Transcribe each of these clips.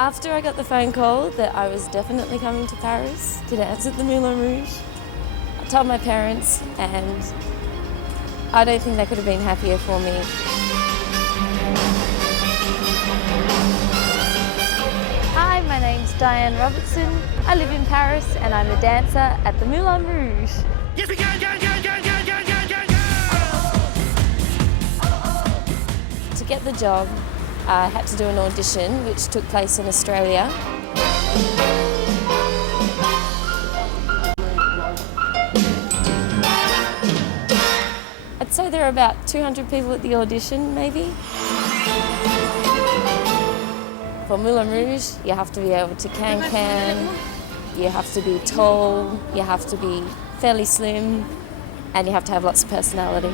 After I got the phone call that I was definitely coming to Paris to dance at the Moulin Rouge, I told my parents, and I don't think they could have been happier for me. Hi, my name's Diane Robertson. I live in Paris and I'm a dancer at the Moulin Rouge. Yes, we can. To get the job, I had to do an audition which took place in Australia. I'd say there are about 200 people at the audition, maybe. For Moulin Rouge, you have to be able to can, you have to be tall, you have to be fairly slim, and you have to have lots of personality.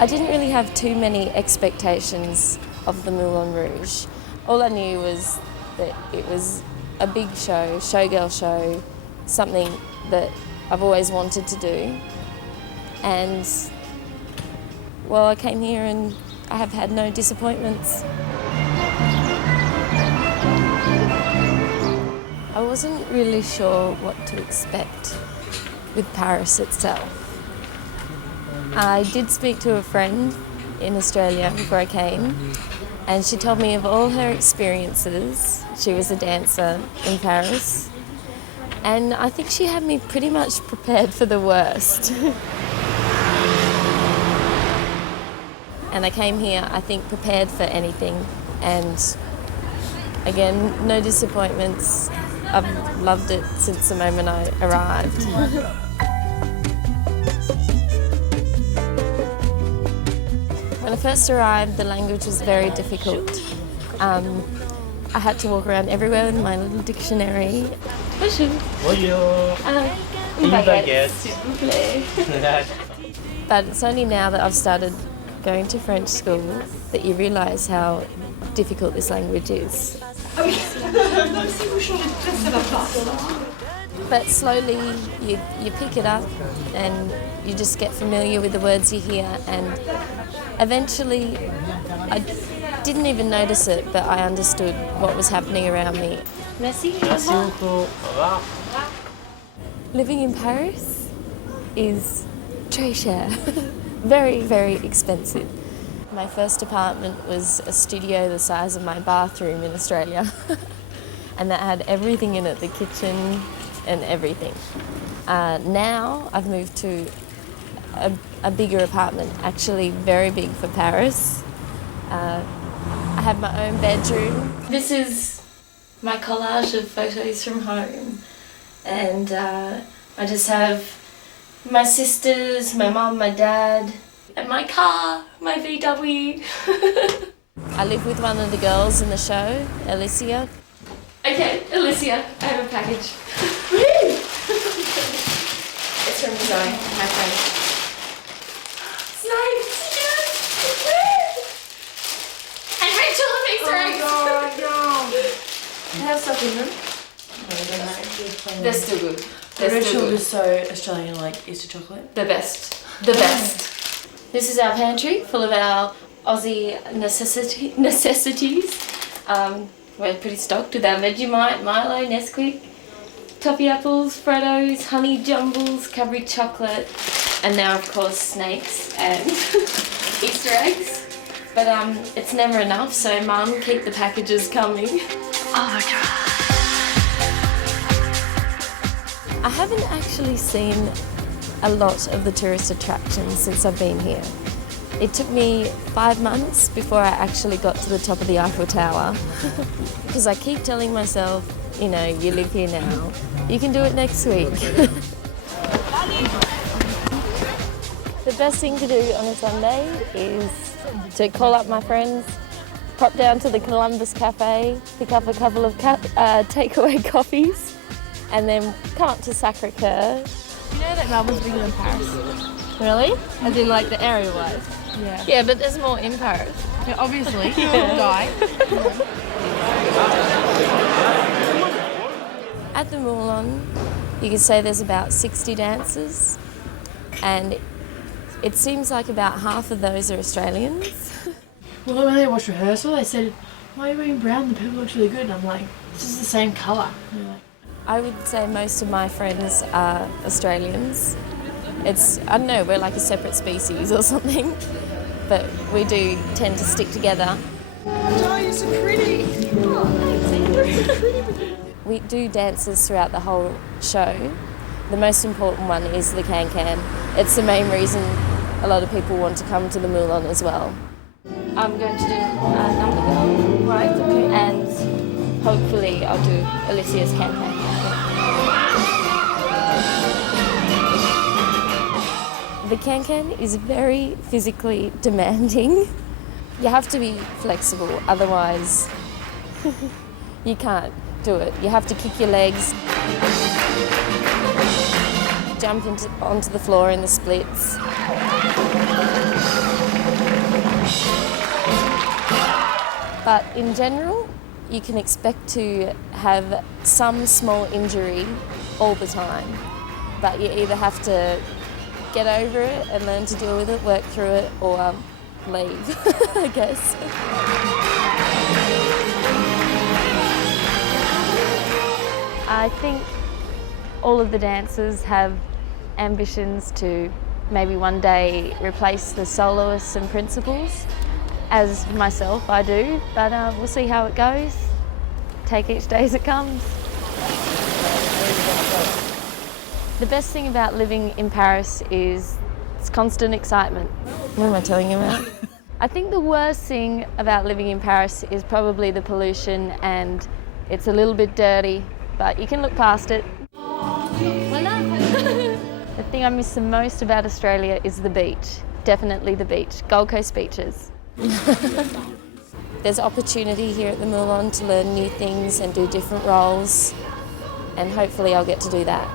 I didn't really have too many expectations of the Moulin Rouge. All I knew was that it was a big show, showgirl show, something that I've always wanted to do. And well, I came here and I have had no disappointments. I wasn't really sure what to expect with Paris itself. I did speak to a friend in Australia before I came, and she told me of all her experiences. She was a dancer in Paris, and I think she had me pretty much prepared for the worst. And I came here, I think, prepared for anything, and again, no disappointments. I've loved it since the moment I arrived. When I first arrived, the language was very difficult. I had to walk around everywhere with my little dictionary. Bonjour. Une baguette, s'il vous plaît. But it's only now that I've started going to French school that you realise how difficult this language is. But slowly you pick it up and you just get familiar with the words you hear, and eventually I didn't even notice it, but I understood what was happening around me. Merci. Living in Paris is très cher. Very, very expensive. My first apartment was a studio the size of my bathroom in Australia. And that had everything in it, the kitchen and everything. Now I've moved to a bigger apartment, actually very big for Paris. I have my own bedroom. This is my collage of photos from home. And I just have my sisters, my mum, my dad, and my car, my VW. I live with one of the girls in the show, Alicia. Okay, Alicia, I have a package. It's from Zoe, my friend. Snipes! And Rachel and Easter eggs! Oh no! They have stuff in them. No, they're still good. The Rachel is so Australian, like Easter chocolate. The best. The best. This is our pantry full of our Aussie necessities. We're pretty stocked with our Vegemite, Milo, Nesquik, toffee apples, Freddos, honey jumbles, Cadbury chocolate, and now of course snakes and Easter eggs. But it's never enough, so Mum, keep the packages coming. I haven't actually seen a lot of the tourist attractions since I've been here. It took me 5 months before I actually got to the top of the Eiffel Tower. Because I keep telling myself, you know, you live here now, you can do it next week. The best thing to do on a Sunday is to call up my friends, pop down to the Columbus Cafe, pick up a couple of takeaway coffees, and then come up to Sacré-Cœur. You know that Melbourne's bigger than Paris? Really? As in like the area-wise? Yeah. Yeah, but there's more in Paris. Yeah, obviously. Die. At the Moulin, you could say there's about 60 dancers, and it seems like about half of those are Australians. Well, when they watched rehearsal, they said, "Why are you wearing brown? The purple looks really good." And I'm like, "This is the same colour." And they're like, I would say most of my friends are Australians. I don't know, we're like a separate species or something, but we do tend to stick together. "Oh, you're so pretty." We do dances throughout the whole show. The most important one is the can-can. It's the main reason a lot of people want to come to the Moulin as well. I'm going to do Number Girl, right? Okay. And hopefully I'll do Alicia's can-can. The can-can is very physically demanding. You have to be flexible, otherwise you can't do it. You have to kick your legs, jump onto the floor in the splits. But in general, you can expect to have some small injury all the time. But you either have to get over it and learn to deal with it, work through it, or leave, I guess. I think all of the dancers have ambitions to maybe one day replace the soloists and principals. As myself, I do, but we'll see how it goes. Take each day as it comes. The best thing about living in Paris is it's constant excitement. What am I telling you about? I think the worst thing about living in Paris is probably the pollution, and it's a little bit dirty, but you can look past it. The thing I miss the most about Australia is the beach. Definitely the beach. Gold Coast beaches. There's opportunity here at the Moulin to learn new things and do different roles, and hopefully I'll get to do that.